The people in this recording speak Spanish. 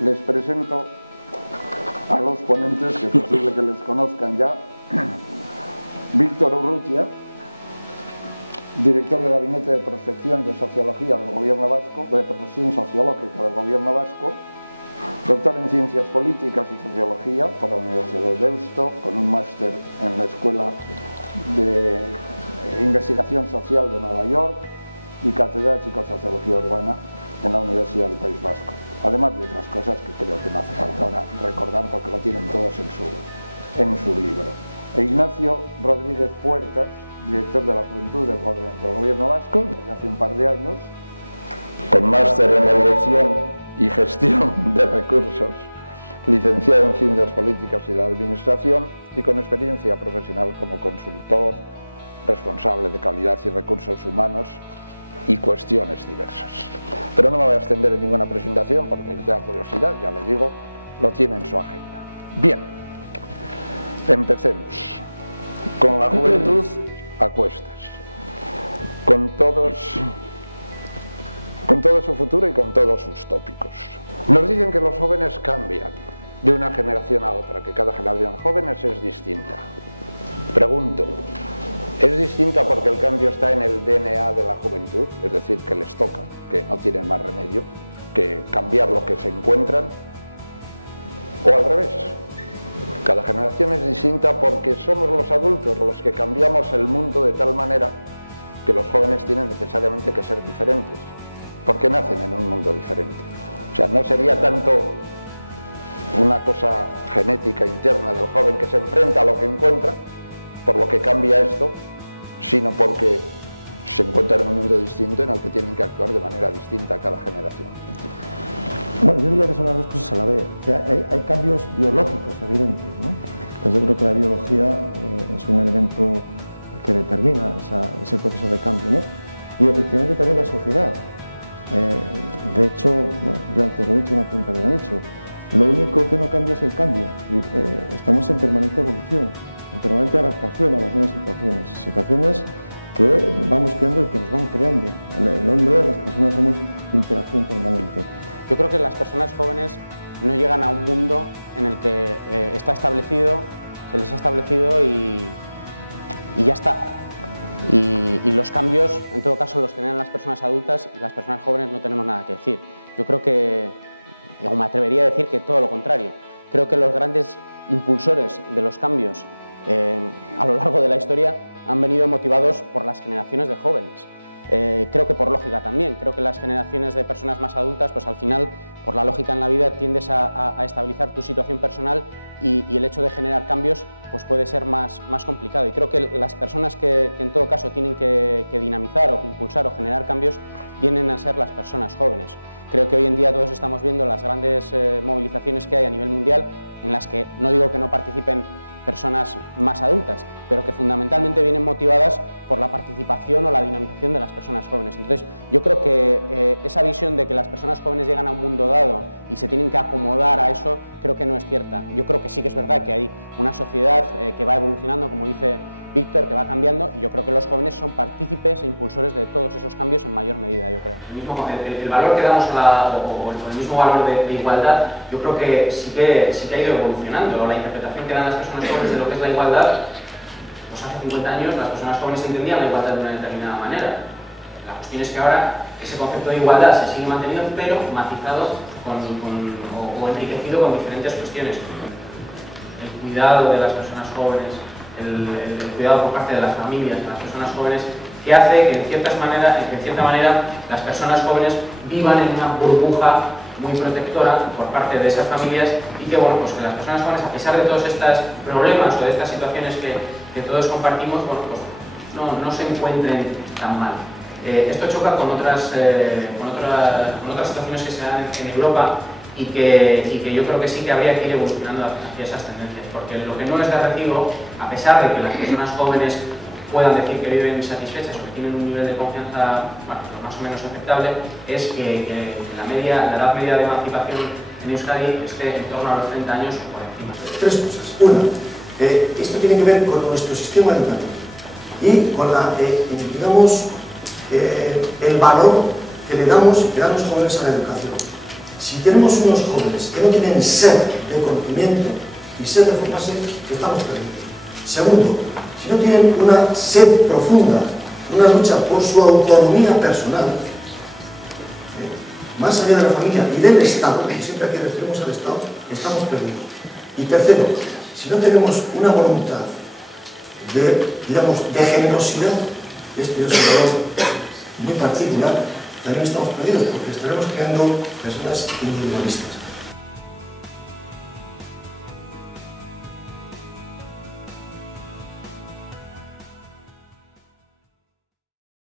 les presento a los ponentes, que es posible que les conozcan ya. Víctor Urrutia, director del Gabinete de Prospección de Sociología del Gobierno Vasco, de Prospección Sociológica del Gobierno Vasco, doctor en Ciencias Políticas y Sociología por la Universidad de Deusto, con un máster en la Escuela de Investigación Social de Nueva York y catedrático de Sociología Urbana en la Universidad del País Vasco, además de otras cosas que creo que no hace falta ahora recordar porque lo tienen todos en su libro. E Ignacio Rodríguez Puertas, director de la Juventud del Gobierno Vasco desde hace un par de años, con máster en Dirección y Gestión de Recursos, licenciado en Ciencias Políticas y de Administración y con experiencia profesional como consultor, responsable de calidad y recursos humanos y cuestiones diversas. Pero no me voy a extender en ninguna presentación porque el que tenga curiosidad, ya le digo, lo tiene en su agenda. Bien, empecemos con la juventud a cuestas, con todo su futuro y con todos sus tópicos. Nos dicen que los jóvenes cambian de una generación a otra, que cada generación de jóvenes es distinta. Pregunto, ¿es distinta porque el cambio está en el DNA de la juventud? Es decir, que les toca, que no tienen más remedio que cambiar lo que se encuentran, o al revés. Cada generación es distinta porque somos los adultos los que cambiamos el mundo de tal manera que los jóvenes tienen necesariamente que ser diferentes, porque nacen en un mundo diferente. O sea, no sería tanto una cosa genética interna del joven que se enfrenta a lo que encuentra, por lo que cambia esto, sino porque se encuentran en un mundo distinto en el que tienen que actuar de manera distinta a cada generación. Bueno, yo diría que son las dos cosas a la vez. Que hay cambios biológicos evidentes, ¿no? Pues yo creo que la biología es un elemento que determina ese proceso de cambio, ¿no? Y efectivamente también la sociedad. De hecho, bueno, yo antes lo he dicho, una pregunta que me han hecho, lo único que no cambia es el cambio. Estamos en permanente evolución, en permanente adaptación a las nuevas situaciones que vamos creando y que nos van creando. El hombre, las personas somos interacción permanente. Yo creo que las personas jóvenes no llegan a un mundo en el que está establecido, se les ha establecido y ya está. Y los cambios, en todo caso, los generan las personas adultas y las personas jóvenes no tenemos nada que decir. Yo creo que, o me atrevería a decir que todo lo contrario. Creo que los grandes impulsores de los cambios a lo largo de la historia han venido motivados por las generaciones de jóvenes. Creo que por lógica también, creo que las generaciones de personas más adultas, pues al final, por la lógica en la vida, tiendes a estabilizar tu situación personal y el hecho de generar cambios pues puede ser más complicado. Y creo que las personas que en todo caso tienen que dinamizar o que impulsar o generar cambios vienen a ser las personas jóvenes. Creo que hoy en día todos estamos viendo las grandes movilizaciones que hay a nivel mundial, en las que no digo que no participen personas más adultas, pero que fundamentalmente vienen motivadas por la participación o la dinamización de las personas jóvenes. Entonces, yo creo que esa visión de que las personas jóvenes llegan a un mundo dado y se tienen que acomodar a eso, creo que no es cierta. Yo creo que sí que es verdad que hay una sociedad que va evolucionando, como dice Víctor, que va cambiando, y yo creo que los jóvenes son partícipes e impulsores de todos esos cambios en mayor medida, yo creo. El valor que damos o el mismo valor de igualdad, yo creo que sí que ha ido evolucionando. La interpretación que dan las personas jóvenes de lo que es la igualdad, pues hace 50 años las personas jóvenes entendían la igualdad de una determinada manera. La cuestión es que ahora ese concepto de igualdad se sigue manteniendo, pero matizado o enriquecido con diferentes cuestiones. El cuidado de las personas jóvenes, el cuidado por parte de las familias, de las personas jóvenes, que hace que en cierta manera las personas jóvenes vivan en una burbuja muy protectora por parte de esas familias y que, bueno, pues que las personas jóvenes, a pesar de todos estos problemas o de estas situaciones que todos compartimos, bueno, pues no se encuentren tan mal. Esto choca con otras situaciones que se dan en Europa y que yo creo que sí que habría que ir evolucionando hacia esas tendencias, porque lo que no es de recibo, a pesar de que las personas jóvenes puedan decir que viven satisfechas o que tienen un nivel de confianza, bueno, más o menos aceptable, es que la edad media de emancipación en Euskadi esté en torno a los 30 años o por encima. Tres cosas. Una, esto tiene que ver con nuestro sistema educativo y con digamos, el valor que le damos jóvenes a la educación. Si tenemos unos jóvenes que no tienen sed de conocimiento y sed de formarse, estamos perdidos. Segundo, si no tienen una sed profunda, una lucha por su autonomía personal, más allá de la familia y del Estado, y siempre que referimos al Estado, estamos perdidos. Y tercero, si no tenemos una voluntad de, digamos, de generosidad, este es un valor muy particular, también estamos perdidos, porque estaremos creando personas individualistas.